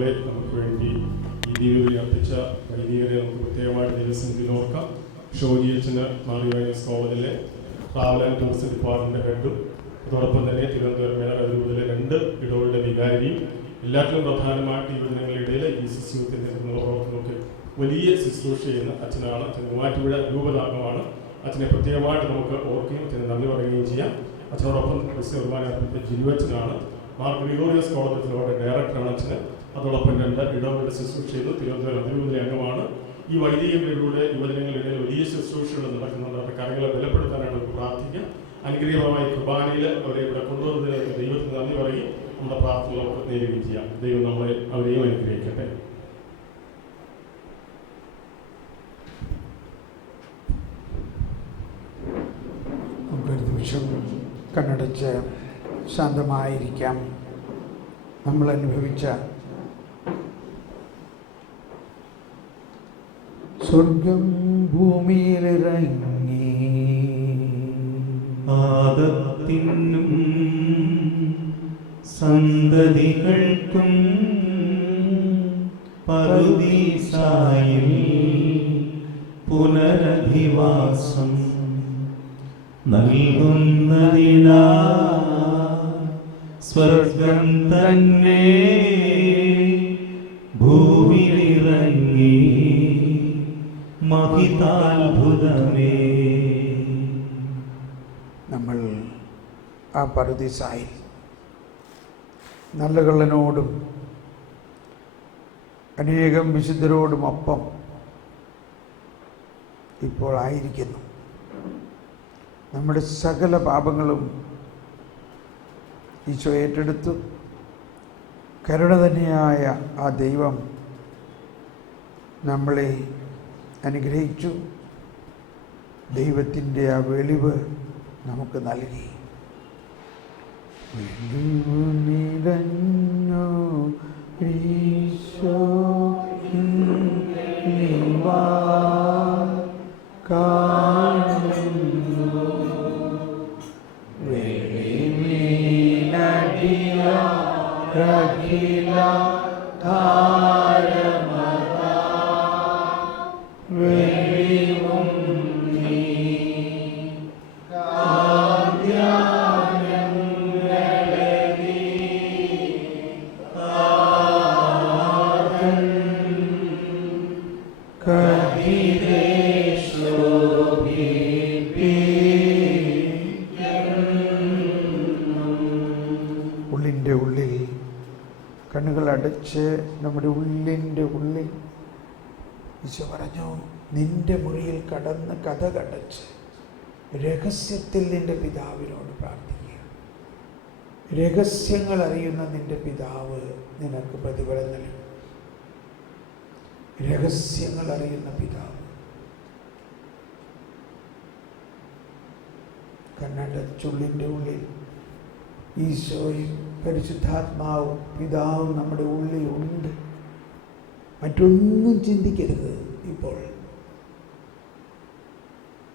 നമുക്ക് വേണ്ടി ഈ ദീപത്തിൽ അർപ്പിച്ച വൈദികരെ നമുക്ക് പ്രത്യേകമായിട്ട് ദൈവസന്നിധിയിൽ ഓർക്കാം. ഷോജിയച്ചന് മാറിയോസ് കോളേജിലെ ട്രാവൽ ആൻഡ് ടൂറിസം ഡിപ്പാർട്ട്മെന്റ് ഹെഡും അതോടൊപ്പം തന്നെ തിരുവനന്തപുരം മേലൂരിലെ 2 ഇടവുകളുടെ വികാരിയും എല്ലാറ്റിലും പ്രധാനമായിട്ട് ഈ ദിനങ്ങളുടെ ഇടയിൽ ജീസസ് യൂത്തിന്റെ പ്രവർത്തനമൊക്കെ വലിയ ശുശ്രൂഷ ചെയ്യുന്ന അച്ഛനാണ്. അച്ഛൻ മൂവാറ്റുപുഴ രൂപതാംഗമാണ്. അച്ഛനെ പ്രത്യേകമായിട്ട് നമുക്ക് ഓർക്കുകയും അച്ഛനെ നന്ദി പറയുകയും ചെയ്യാം. അച്ഛനോടൊപ്പം കുർബാന ജിനുവച്ചനാണ്. മാർ ഗ്രിഗോറിയസ് കോളേജിലൂടെ ഡയറക്ടറാണ് അച്ഛന്. അതോടൊപ്പം 2 ഇടവുകളുടെ ശുശ്രൂഷ ചെയ്തു. തിരുവനന്തപുരം അതിരൂപതയിലെ അംഗമാണ്. ഈ വൈദികരുടെ യുവജനങ്ങളിടയിൽ വലിയ ശുശ്രൂഷകൾ നടക്കുന്നുണ്ട്. അവരുടെ കാര്യങ്ങളെ ബലപ്പെടുത്താനായിട്ട് നമുക്ക് പ്രാർത്ഥിക്കാം. അനുഗ്രഹീതമായ കുർബാനയിൽ അവരെ ഇവിടെ കൊണ്ടുവന്നതിന് ദൈവത്തിന് നന്ദി പറയും. നമ്മുടെ പ്രാർത്ഥന നമുക്ക് നേരുകയും ചെയ്യാം. ദൈവം അവരെയും അനുഗ്രഹിക്കട്ടെ. നമുക്കൊരു നിമിഷം കണ്ണടച്ച് ശാന്തമായിരിക്കാം. നമ്മൾ അനുഭവിച്ച സ്വർഗം ഭൂമിയിലിറങ്ങി ആദത്തിനും സന്തതികൾക്കും പറുദീസായിൽ പുനരധിവാസം നൽകുന്നതിനാ സ്വർഗം തന്നെ ഭൂമിയിലിറങ്ങി മഹിതാത്ഭുതമേ. നമ്മൾ ആ പറുദീസായിൽ നല്ല കള്ളനോടും അനേകം വിശുദ്ധരോടുമൊപ്പം ഇപ്പോൾ ആയിരിക്കുന്നു. നമ്മുടെ സകല പാപങ്ങളും ഈശോ ഏറ്റെടുത്തു. കരുണ തന്നെയായ ആ ദൈവം നമ്മളെ അനുഗ്രഹിച്ചു. ദൈവത്തിൻ്റെ ആ വെളിവ് നമുക്ക് നൽകി. നിറഞ്ഞു ഈശോ ഉള്ളിൻ്റെ ഉള്ളിൽ കണ്ണുകളടച്ച് നമ്മുടെ ഉള്ളിൻ്റെ ഉള്ളിൽ ഈശോ പറഞ്ഞു, നിന്റെ മുറിയിൽ കടന്ന് കതകടച്ച് രഹസ്യത്തിൽ നിന്റെ പിതാവിനോട് പ്രാർത്ഥിക്കുക. രഹസ്യങ്ങൾ അറിയുന്ന നിന്റെ പിതാവ് നിനക്ക് പ്രതിഫലം നൽകും. രഹസ്യങ്ങൾ അറിയുന്ന പിതാവ്. കണ്ണടച്ചുള്ളിൻ്റെ ഉള്ളിൽ ഈശോയും പരിശുദ്ധാത്മാവും പിതാവും നമ്മുടെ ഉള്ളിൽ ഉണ്ട്. മറ്റൊന്നും ചിന്തിക്കരുത്. ഇപ്പോൾ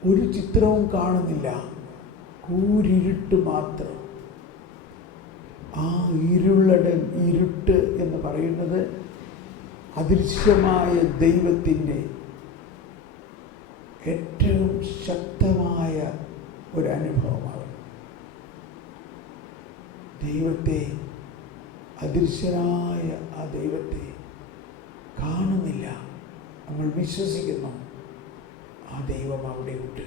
ഒരു ചിത്രവും കാണുന്നില്ല, കൂരിരുട്ട് മാത്രം. ആ ഇരുട്ട് എന്ന് പറയുന്നത് അദൃശ്യമായ ദൈവത്തിൻ്റെ ഏറ്റവും ശക്തമായ ഒരനുഭവമാണ്. ദൈവത്തെ, അദൃശ്യനായ ആ ദൈവത്തെ കാണുന്നില്ല. നമ്മൾ വിശ്വസിക്കുന്നു ആ ദൈവം അവിടെയുണ്ട്.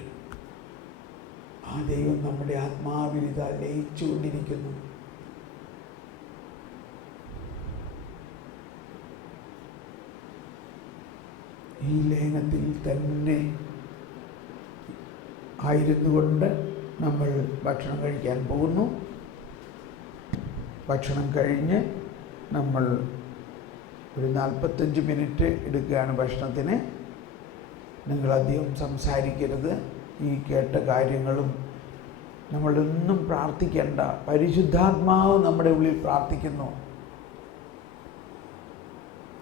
ആ ദൈവം നമ്മുടെ ആത്മാവിനിത ലയിച്ചുകൊണ്ടിരിക്കുന്നു. ഈ ലയനത്തിൽ തന്നെ ആയിരുന്നു കൊണ്ട് നമ്മൾ ഭക്ഷണം കഴിക്കാൻ പോകുന്നു. ഭക്ഷണം കഴിഞ്ഞ് നമ്മൾ ഒരു 45 മിനിറ്റ് എടുക്കുകയാണ് ഭക്ഷണത്തിന്. നിങ്ങളധികം സംസാരിക്കരുത്. ഈ കേട്ട കാര്യങ്ങളും നമ്മളൊന്നും പ്രാർത്ഥിക്കേണ്ട. പരിശുദ്ധാത്മാവ് നമ്മുടെ ഉള്ളിൽ പ്രാർത്ഥിക്കുന്നു.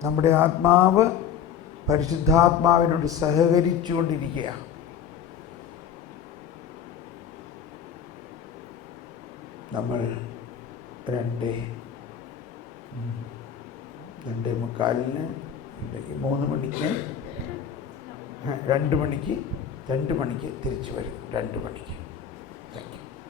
നമ്മുടെ ആത്മാവ് പരിശുദ്ധാത്മാവിനോട് സഹകരിച്ചുകൊണ്ടിരിക്കുക. നമ്മൾ 2 2:45 അല്ലെങ്കിൽ 3 മണിക്ക് 2 മണിക്ക് തിരിച്ചു വരും. 2 മണിക്ക്